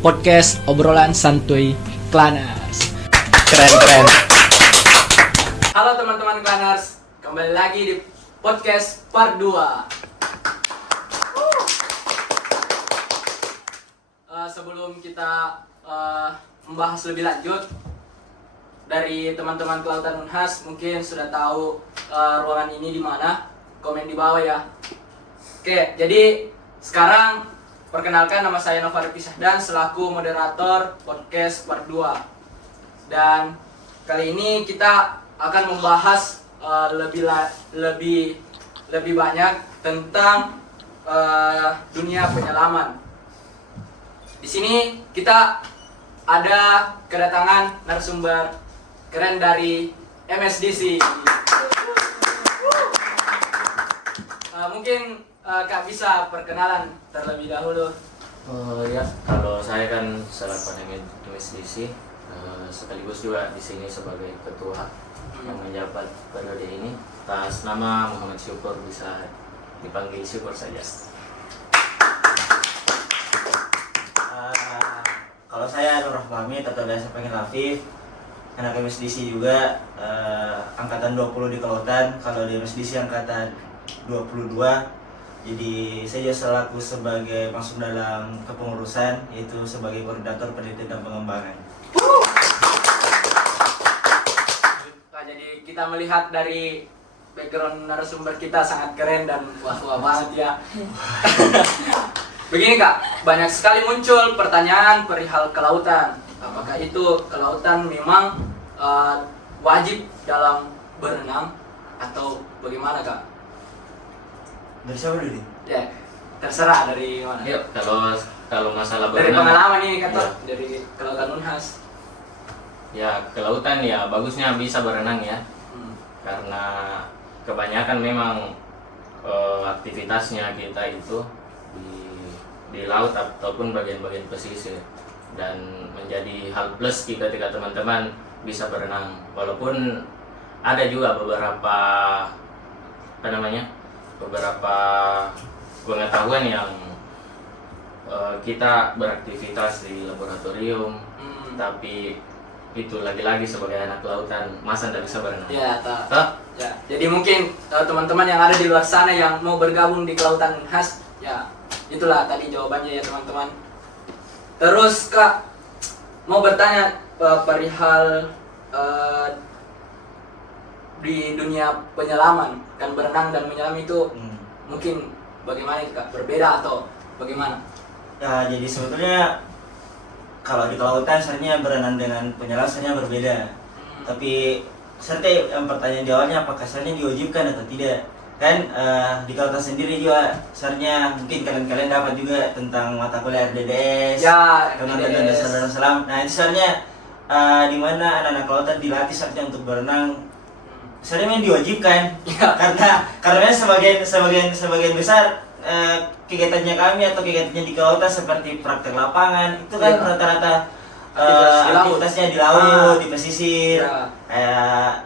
podcast obrolan santuy Klanas. Keren. Halo teman-teman Klaners, kembali lagi di podcast part 2. Sebelum kita membahas lebih lanjut, dari teman-teman Kelautan Unhas mungkin sudah tahu ruangan ini di mana. Komen di bawah ya. Oke, jadi sekarang perkenalkan, nama saya Nova Pisahdan selaku moderator podcast part 2. Dan kali ini kita akan membahas lebih banyak tentang dunia penyelaman. Di sini kita ada kedatangan narasumber keren dari MSDC. Mungkin Kak bisa perkenalan terlebih dahulu. Ya, kalau saya kan selaku MSDC, sekaligus juga di sini sebagai ketua yang menjabat periode ini. Atas nama Muhammad Syukur, bisa dipanggil Syukur saja. Kalau saya Nur Rahmami atau biasa panggil Afif, anak MSDC juga, angkatan 20 di Kelautan. Kalau di MSDC angkatan 22. Jadi saya selaku sebagai masuk dalam kepengurusan, yaitu sebagai koordinator penelitian dan pengembangan. Nah, jadi kita melihat dari background narasumber kita sangat keren dan wah banget ya. Begini Kak, banyak sekali muncul pertanyaan perihal kelautan. Apakah itu kelautan memang wajib dalam berenang atau bagaimana Kak? Dari siapa dulu nih? Ya, terserah dari mana. Yuk, kalau masalah Dari berenang, pengalaman ini kata, ya. dari Kelautan Unhas. Ya, kelautan ya bagusnya bisa berenang ya. Karena kebanyakan memang aktivitasnya kita itu di laut ataupun bagian-bagian pesisir, dan menjadi hal plus ketika teman-teman bisa berenang. Walaupun ada juga beberapa pengetahuan yang kita beraktivitas di laboratorium, tapi itu lagi-lagi sebagai anak lautan masa tidak bisa berenang. Ya, ya. Jadi mungkin teman-teman yang ada di luar sana yang mau bergabung di Kelautan Unhas, ya itulah tadi jawabannya ya teman-teman. Terus Kak, mau bertanya perihal di dunia penyelaman, kan berenang dan menyelam itu mungkin bagaimana itu Kak? Berbeda atau bagaimana? Ya, jadi sebetulnya kalau di kelautan sebenarnya berenang dengan penyelam sebenarnya berbeda. Tapi serta yang pertanyaan di awalnya, apakah sebenarnya diwajibkan atau tidak? Kan di kelautan sendiri juga sebenarnya mungkin kalian dapat juga tentang mata kuliah RDDS, Ya, Kementerian dan RDDS. Dasar dan Selam. Nah, itu sebenarnya di mana anak-anak kelautan dilatih sebenarnya untuk berenang. Sebenarnya diwajibkan karena sebagian besar kegiatannya kami atau kegiatannya di kelautan seperti praktek lapangan itu kan rata-rata aktivitasnya di laut, di pesisir.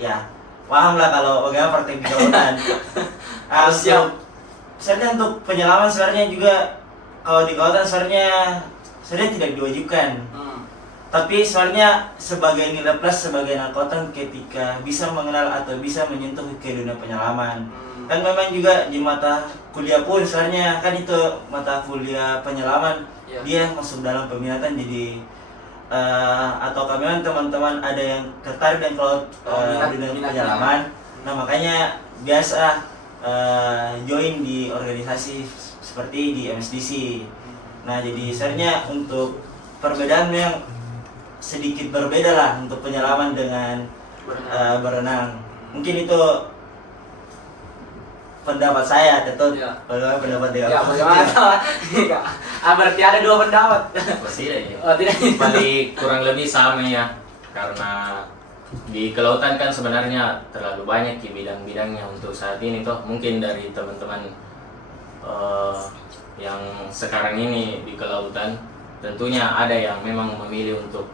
Ya paham lah kalau bagaimana praktek di kelautan. Siap. Sebenarnya untuk penyelaman sebenarnya juga kalau di kelautan sebenarnya tidak diwajibkan. Tapi sebenarnya sebagai nilai plus sebagai anak kelautan ketika bisa mengenal atau bisa menyentuh ke dunia penyelaman. Kan memang juga di mata kuliah pun sebenarnya kan itu mata kuliah penyelaman, dia masuk dalam peminatan. Jadi atau memang teman-teman ada yang tertarik dengan dunia penyelaman, nah makanya biasa join di organisasi seperti di MSDC. Nah jadi sebenarnya untuk perbedaan yang sedikit berbeda lah untuk penyelaman dengan berenang. Mungkin itu pendapat saya, tentu bagaimana pendapat dia. Ya, bagaimana? Berarti ada dua pendapat. Pasti ya. Oh, tidak. Balik kurang lebih sama ya. Karena di kelautan kan sebenarnya terlalu banyak bidang-bidangnya untuk saat ini toh. Mungkin dari teman-teman yang sekarang ini di kelautan tentunya ada yang memang memilih untuk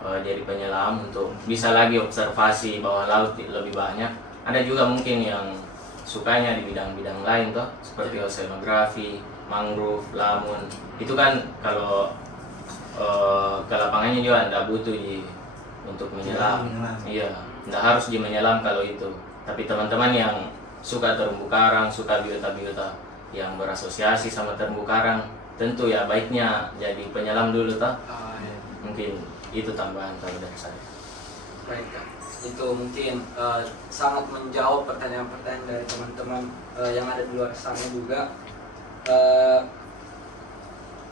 jadi penyelam untuk bisa lagi observasi bawah laut lebih banyak. Ada juga mungkin yang sukanya di bidang-bidang lain toh, seperti oceanografi, mangrove, lamun. Itu kan kalau ke lapangannya juga tidak butuh untuk menyelam. Iya, tidak harus di menyelam kalau itu. Tapi teman-teman yang suka terumbu karang, suka biota-biota yang berasosiasi sama terumbu karang, tentu ya baiknya jadi penyelam dulu toh. Iya. Mungkin itu tambahan kalau dari saya. Baik Kak, itu mungkin sangat menjawab pertanyaan-pertanyaan dari teman-teman yang ada di luar sana juga.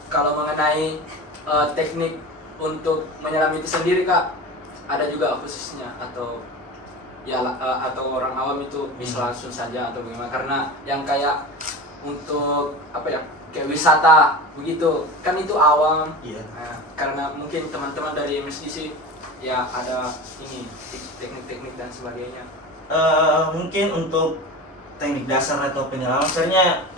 Kalau mengenai teknik untuk menyelam itu sendiri Kak, ada juga khususnya atau ya atau orang awam itu bisa langsung saja atau bagaimana? Karena yang kayak untuk apa ya, kayak wisata begitu kan itu awam. Iya. Nah, karena mungkin teman-teman dari MSDC ya ada ini teknik-teknik dan sebagainya. Mungkin untuk teknik dasar atau penyelaman sebenarnya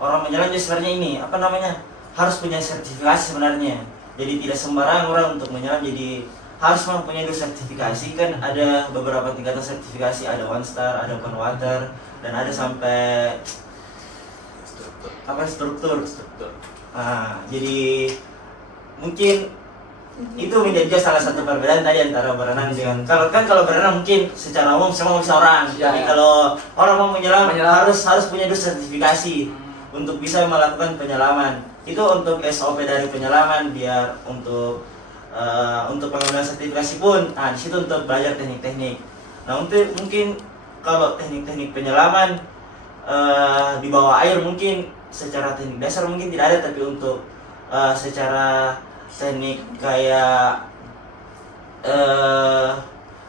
orang menyelam juga sebenarnya ini apa namanya, harus punya sertifikasi sebenarnya. Jadi tidak sembarangan orang untuk menyelam, jadi harus mempunyai dulu sertifikasi. Kan ada beberapa tingkatan sertifikasi, ada one star, ada open water, dan ada sampai struktur. Nah, jadi mungkin itu menjadi salah satu perbedaan tadi antara berenang dengan kalau berenang mungkin secara umum semua bisa orang. Ya, Tapi ya. kalau orang mau menyelam Menyelam. harus punya dulu sertifikasi untuk bisa melakukan penyelaman. Itu untuk SOP dari penyelaman, biar untuk pengambilan sertifikasi pun, nah di situ untuk belajar teknik-teknik. Nah untuk mungkin kalau teknik-teknik penyelaman di bawah air mungkin secara teknik dasar mungkin tidak ada, tapi untuk secara teknik kayak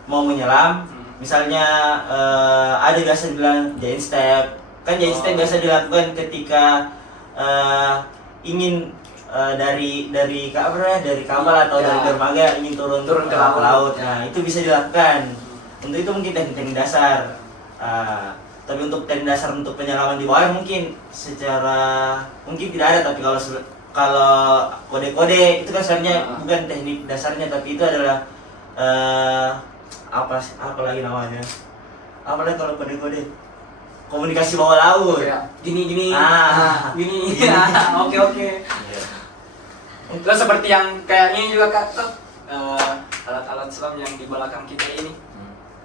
mau menyelam, misalnya ada biasa bilang giant step. Kan giant step biasa dilakukan ketika ingin dari kapal atau Ya. dari dermaga ingin turun Turun ke ke laut. laut. Ya. Nah itu bisa dilakukan. Untuk itu mungkin teknik-teknik dasar. Tapi untuk teknik dasar untuk penyelaman di bawah mungkin secara mungkin tidak ada. Tapi kalau kode-kode itu kan sebenarnya bukan teknik dasarnya, tapi itu adalah apa lagi namanya? Apa lagi kalau kode-kode? Komunikasi bawah laut. Kayak gini gini. Oke. Iya. Terus seperti yang kayak ini juga Kak, tuh alat-alat selam yang di belakang kita ini,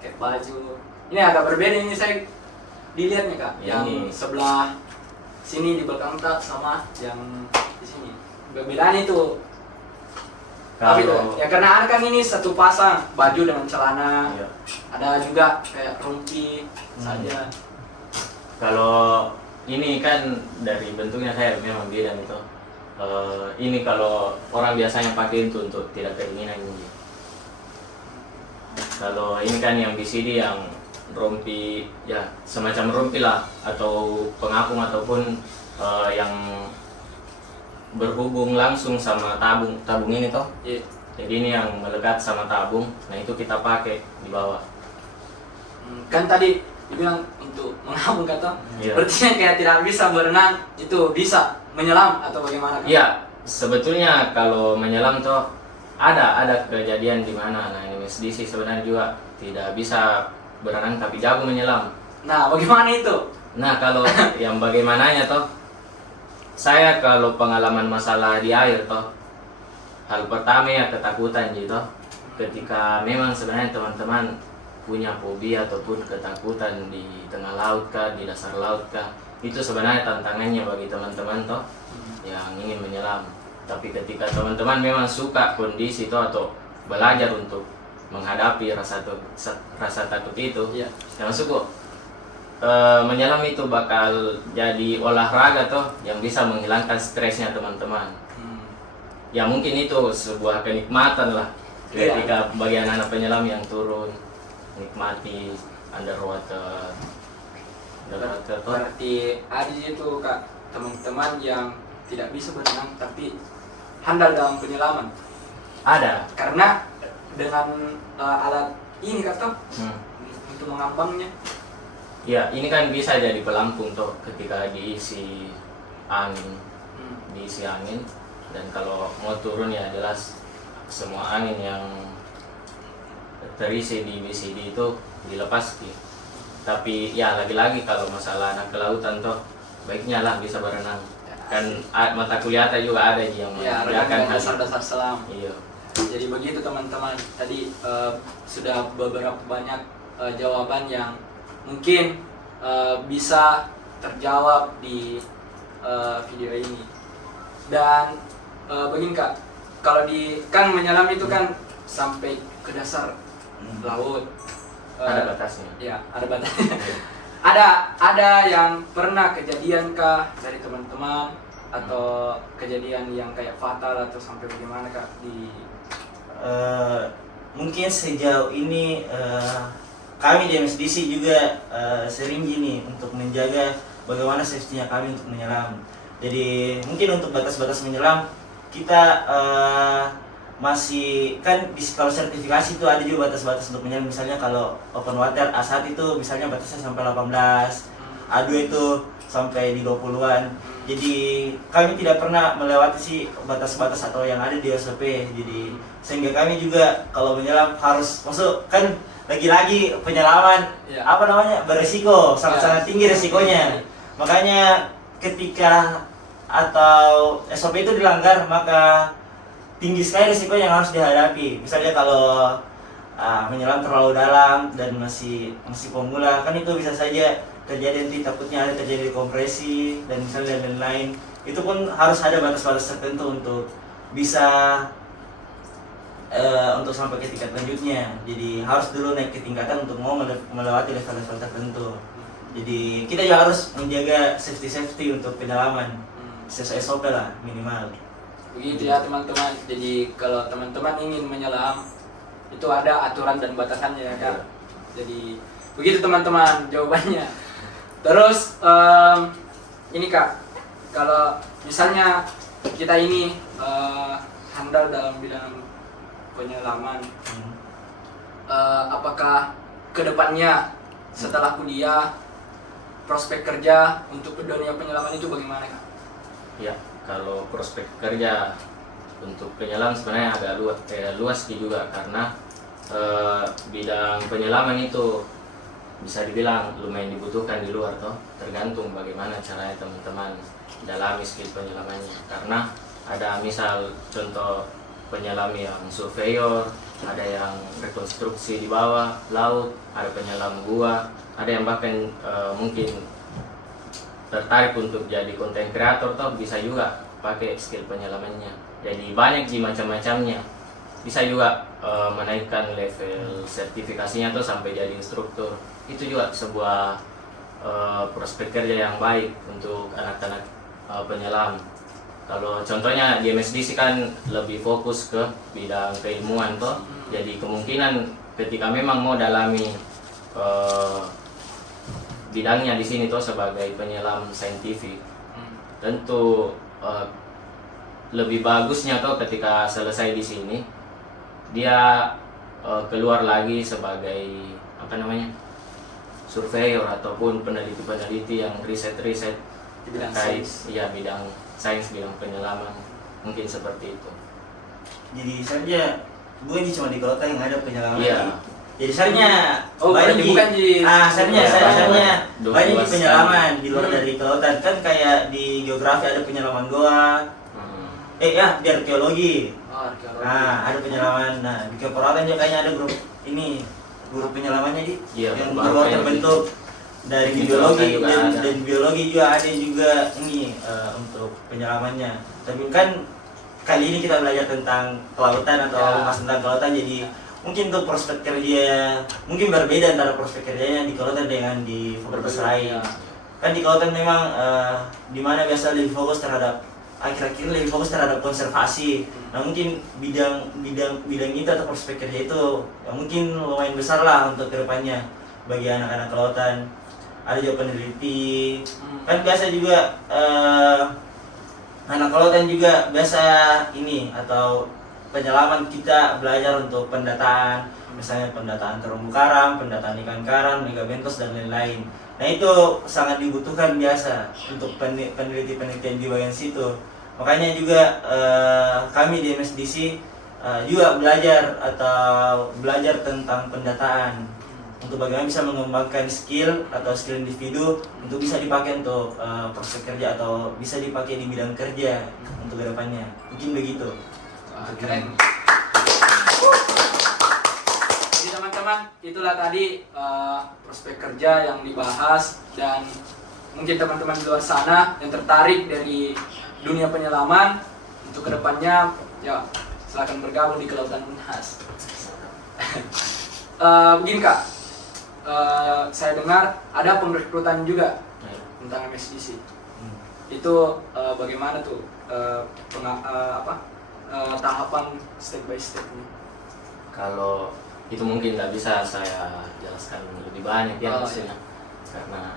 kayak baju. Ini agak berbeda ini saya dilihatnya Kak. Ya, Yang ini. sebelah sini di belakang tak sama yang di sini. Perbedaan itu. Apa itu? Kalau Ya karena ada kan ini satu pasang baju dengan celana. iya. Ada juga kayak rompi saja. Kalau ini kan dari bentuknya saya memang beda gitu. Ini kalau orang biasanya pakai itu untuk tidak keinginan ini. Kalau ini kan yang BCD yang rompi, ya semacam rompi lah, atau pengapung ataupun yang berhubung langsung sama tabung ini toh. Iya. Jadi ini yang melekat sama tabung. Nah itu kita pakai di bawah. Kan tadi dibilang untuk mengapung kata, Iya. berarti kayak tidak bisa berenang itu bisa menyelam atau bagaimana? Kak? Iya, sebetulnya kalau menyelam toh ada kejadian di mana. Nah ini MSDC sebenarnya juga tidak bisa berenang tapi jago menyelam. Nah, bagaimana itu? Nah kalau yang bagaimananya toh, saya kalau pengalaman masalah di air toh, hal pertama ya ketakutan gitu. Ketika memang sebenarnya teman-teman punya fobia ataupun ketakutan di tengah laut kah, di dasar laut kah, itu sebenarnya tantangannya bagi teman-teman toh yang ingin menyelam. Tapi ketika teman-teman memang suka kondisi itu atau belajar untuk menghadapi rasa takut itu, Iya. yang masuk menyelam itu bakal jadi olahraga toh yang bisa menghilangkan stresnya teman-teman. Ya mungkin itu sebuah kenikmatan lah ketika bagi anak-anak penyelam yang turun nikmati underwater toh. Berarti ada itu Kak, teman-teman yang tidak bisa berenang tapi handal dalam penyelaman. Ada. Karena dengan alat ini kata untuk mengambangnya. Ya ini kan bisa jadi pelampung toh ketika diisi angin. Diisi angin, dan kalau mau turun ya jelas semua angin yang terisi di BCD itu dilepas gitu. Tapi ya lagi-lagi kalau masalah anak kelautan toh baiknya lah bisa berenang. kan mata kuliah juga ada yang Ya, mengajarkan hal itu. dasar-dasar selam. Iya. Jadi begitu teman-teman, tadi sudah beberapa banyak jawaban yang mungkin bisa terjawab di video ini. Dan begini Kak, kalau kan menyelam itu kan sampai ke dasar laut. Ada batasnya. Ya, ada batasnya. ada yang pernah kejadian Kak dari teman-teman atau kejadian yang kayak fatal atau sampai bagaimana Kak di mungkin sejauh ini kami di MSDC juga sering gini untuk menjaga bagaimana safety-nya kami untuk menyelam. Jadi mungkin untuk batas-batas menyelam kita masih kan kalau sertifikasi itu ada juga batas-batas untuk menyelam. Misalnya kalau open water A1 itu misalnya batasnya sampai 18, A2 itu sampai di 20-an. Jadi kami tidak pernah melewati sih batas-batas atau yang ada di SOP. Jadi sehingga kami juga kalau menyelam harus masuk kan lagi-lagi penyelaman Ya. apa namanya beresiko, sangat-sangat tinggi resikonya. Makanya ketika atau SOP itu dilanggar maka tinggi sekali risiko yang harus dihadapi. Misalnya kalau menyelam terlalu dalam dan masih pemula kan itu bisa saja terjadi, nanti takutnya ada terjadi kompresi dan misalnya dan lain. Itu pun harus ada batas-batas tertentu untuk bisa untuk sampai ke tingkat lanjutnya. Jadi harus dulu naik ke tingkatan untuk mau melewati level-level tertentu. Jadi kita juga harus menjaga safety untuk penyelaman sesuai SOP lah minimal. begitu ya teman-teman. Jadi kalau teman-teman ingin menyelam itu ada aturan dan batasannya ya Kak. Jadi begitu teman-teman jawabannya. Terus ini Kak, kalau misalnya kita ini handal dalam bidang penyelaman, apakah kedepannya setelah kuliah prospek kerja untuk dunia penyelaman itu bagaimana Kak? Ya, kalau prospek kerja untuk penyelam sebenarnya agak luas juga karena bidang penyelaman itu bisa dibilang lumayan dibutuhkan di luar toh, tergantung bagaimana caranya teman-teman dalami skill penyelamannya. Karena ada misal contoh penyelam yang surveyor, ada yang rekonstruksi di bawah laut, ada penyelam gua, ada yang bahkan mungkin tertarik untuk jadi konten kreator toh bisa juga pakai skill penyelamannya. Jadi banyak sih macam-macamnya. Bisa juga menaikkan level sertifikasinya tuh sampai jadi instruktur. Itu juga sebuah prospek kerja yang baik untuk anak-anak penyelam. Kalau contohnya di MSDC kan lebih fokus ke bidang keilmuan toh. Jadi kemungkinan ketika memang mau dalami bidangnya di sini toh sebagai penyelam saintifik, tentu lebih bagusnya toh ketika selesai di sini dia keluar lagi sebagai apa namanya surveyor ataupun peneliti-peneliti yang riset-riset Di bidang terkait sains. ya bidang sains, bidang penyelaman, mungkin seperti itu. Jadi sebenarnya gue ini cuma di kota yang ada penyelaman. Iya. Jadi sebenarnya berarti bukan di sebenarnya Dua banyak di luas penyelaman di luar dari kelautan kan kayak di geografi ada penyelaman goa. Ya di arkeologi. Oh, arkeologi. Nah ada penyelaman. Nah di keperawatan juga kayaknya ada grup ini grup penyelamannya di Iya, yang baru baru kayak terbentuk dari Di biologi kelautan juga dan, ada. dan biologi juga ada juga ini untuk penyelamannya. Tapi kan kali ini kita belajar tentang kelautan atau Ya. mas tentang kelautan, jadi mungkin untuk prospek kerja mungkin berbeda antara prospek kerjanya di kelautan dengan di fakultas lain. Ya. Kan di kelautan memang di mana biasa lebih fokus terhadap akhir-akhir lebih fokus terhadap konservasi. Nah mungkin bidang itu atau prospek kerja itu ya mungkin lumayan besar lah untuk kedepannya bagi anak-anak kelautan. Ada juga peneliti, kan biasa juga anak kelautan juga biasa ini atau penyelaman kita belajar untuk pendataan, misalnya pendataan terumbu karang, pendataan ikan karang, megabentos dan lain-lain. Nah itu sangat dibutuhkan biasa untuk peneliti-penelitian di bagian situ. Makanya juga kami di MSDC juga belajar tentang pendataan. untuk bagaimana bisa mengembangkan skill atau skill individu untuk bisa dipakai untuk prospek kerja atau bisa dipakai di bidang kerja untuk kedepannya. Mungkin begitu. Wah, keren. Jadi teman-teman, itulah tadi prospek kerja yang dibahas, dan mungkin teman-teman di luar sana yang tertarik dari dunia penyelaman untuk kedepannya, ya silakan bergabung di Kelautan Unhas. Begini Kak, saya dengar ada pengrekrutan juga tentang MSDC. Itu bagaimana tuh tahapan step by stepnya? Kalau itu mungkin tidak bisa saya jelaskan lebih banyak ya maksudnya, karena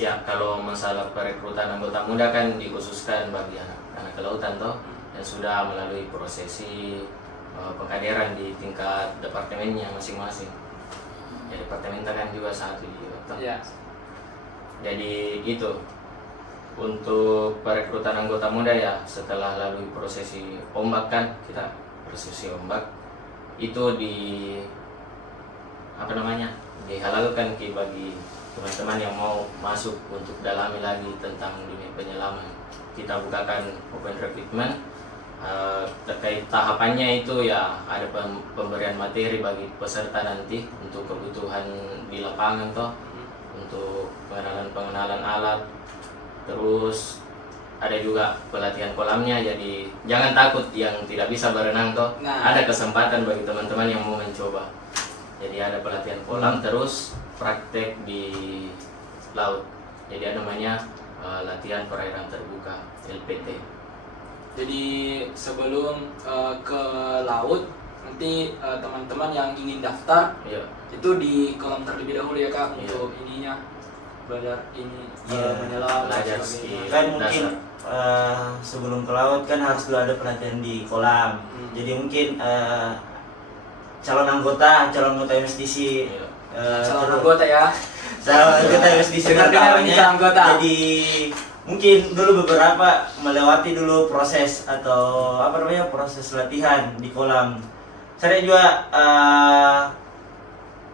ya kalau masalah perekrutan anggota muda kan dikhususkan bagi anak kelautan toh, yang sudah melalui prosesi pengkaderan di tingkat departemennya masing-masing. Ya departemen kan juga satu toh. Ya. Jadi itu untuk perekrutan anggota muda ya, setelah lalui prosesi ombak kan, kita prosesi ombak itu dihalalkan bagi teman-teman yang mau masuk untuk dalami lagi tentang dunia penyelaman. Kita bukakan open recruitment. Terkait tahapannya itu ya ada pemberian materi bagi peserta nanti untuk kebutuhan di lapangan toh, untuk pengenalan alat, terus ada juga pelatihan kolamnya. Jadi jangan takut yang tidak bisa berenang toh. Ada kesempatan bagi teman-teman yang mau mencoba. Jadi ada pelatihan kolam, terus praktek di laut. Jadi ada namanya latihan perairan terbuka LPT. Jadi sebelum ke laut, nanti teman-teman yang ingin daftar itu di kolam terlebih dahulu ya Kak, untuk ininya belajar ini menyelam, belajar skill kan mungkin sebelum ke laut kan harus dulu ada pelatihan di kolam. Jadi mungkin calon anggota MSDC calon anggota ya. Calon anggota MSDC jadi mungkin dulu beberapa melewati dulu proses atau proses latihan di kolam. Saya juga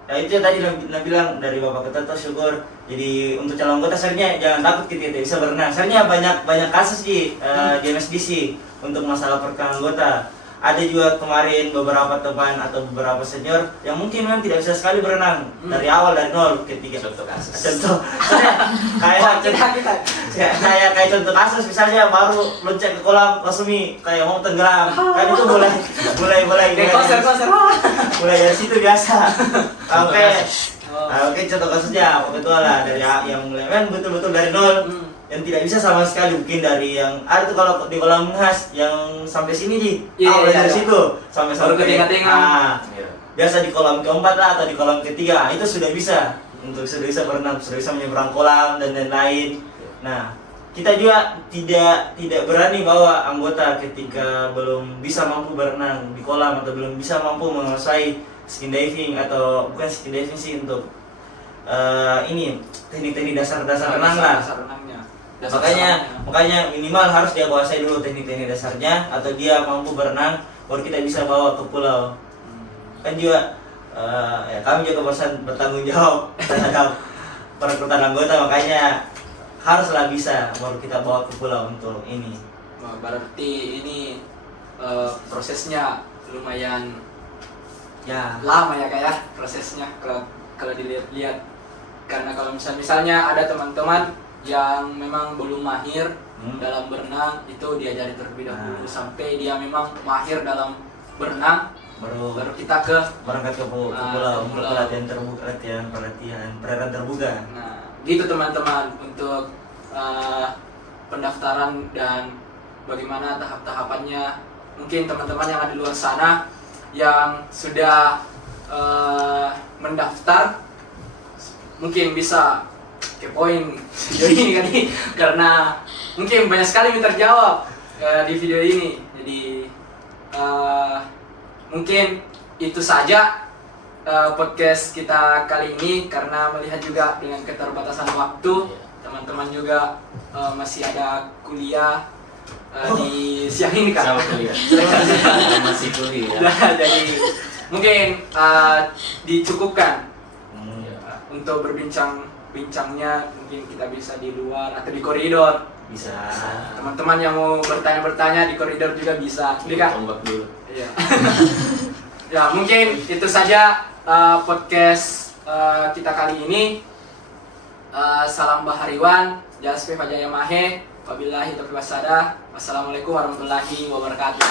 itu yang tadi bilang dari Bapak Ketua tuh syukur. Jadi untuk calon anggota sebenarnya jangan takut kita bisa berenang. Sebenarnya banyak kasus di MSDC untuk masalah perkenalan anggota. Ada juga kemarin beberapa teman atau beberapa senior yang mungkin memang tidak bisa sekali berenang dari awal, dari nol ketika contoh kasus. Kayak contoh kasus misalnya baru loncat ke kolam langsung kayak mau tenggelam. Kan itu mulai dari situ biasa. Oke, contoh kasusnya betul lah dari yang mulai kan betul-betul dari nol. Yang tidak bisa sama sekali, mungkin dari yang ada tuh kalau di kolam khas yang sampai sini dari situ sampai biasa di kolam keempat lah atau di kolam ketiga itu sudah bisa berenang, sudah bisa menyeberang kolam dan lain-lain. Nah, kita juga tidak berani bawa anggota ketika belum bisa mampu berenang di kolam atau belum bisa mampu menguasai skin diving, atau bukan skin diving sih, untuk ini teknik-teknik dasar renang lah. Makanya minimal harus dia kuasai dulu teknik-teknik dasarnya, atau dia mampu berenang baru kita bisa bawa ke pulau. Kan juga kami juga bertanggung jawab terhadap perekrutan anggota, makanya haruslah bisa baru kita bawa ke pulau untuk ini. Berarti ini prosesnya lumayan ya lama ya Kak ya, prosesnya kalau dilihat. Karena kalau misalnya ada teman-teman yang memang belum mahir dalam berenang, itu diajari terlebih dahulu sampai dia memang mahir dalam berenang, baru kita berangkat ke pulau untuk latihan perairan terbuka. Nah, gitu teman-teman untuk pendaftaran dan bagaimana tahap-tahapannya. Mungkin teman-teman yang ada di luar sana yang sudah mendaftar mungkin bisa kepoin video ini kan, karena mungkin banyak sekali yang terjawab di video ini. Jadi mungkin itu saja podcast kita kali ini, karena melihat juga dengan keterbatasan waktu, teman-teman juga masih ada kuliah di siang ini kan. Masih kuliah. Jadi mungkin dicukupkan Ya, Untuk bincangnya mungkin kita bisa di luar atau di koridor. bisa. Teman-teman yang mau bertanya-bertanya di koridor juga bisa. Dika? Ombak dulu. Iya. Ya, mungkin itu saja podcast kita kali ini. Salam Bahariwan, Jaspe Fajaya Mahe, wabillahi taufiq wassalamualaikum warahmatullahi wabarakatuh.